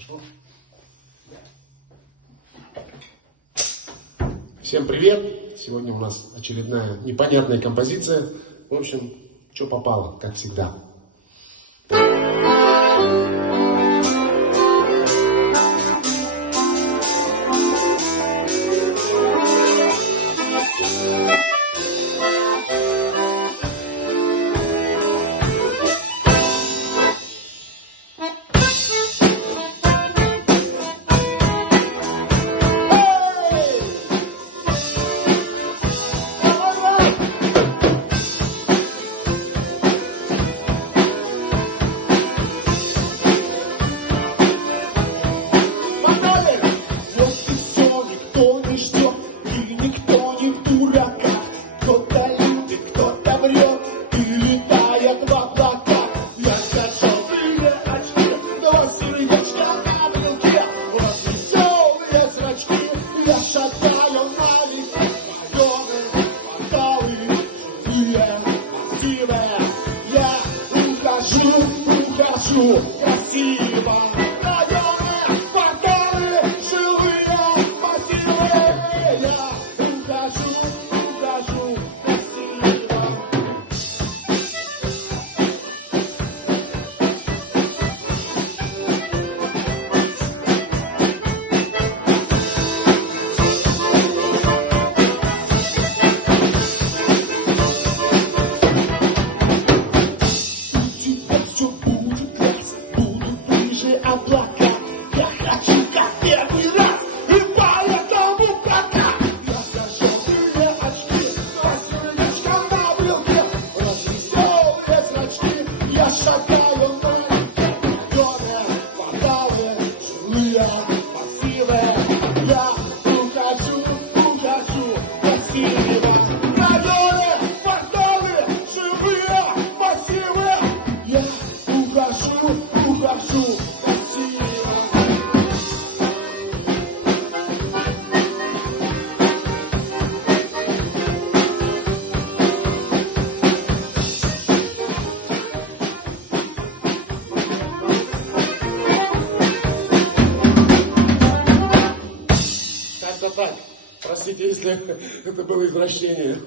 Пошло. Всем привет! Сегодня у нас очередная непонятная композиция. В общем, что попало, как всегда. Красиво! Районы, кварталы, живые массивы. Я ухожу красиво. Облака, я хочу как первый раз, и поэтому пока я зашел себе очки, красивочка на брелке, развеселые зрачки, я шагаю на доме, кварталы, жилые, массивы, я ухожу красиво. Районы, кварталы, живые, массивы, я ухожу красиво. Как-то так. Простите, если это было извращение.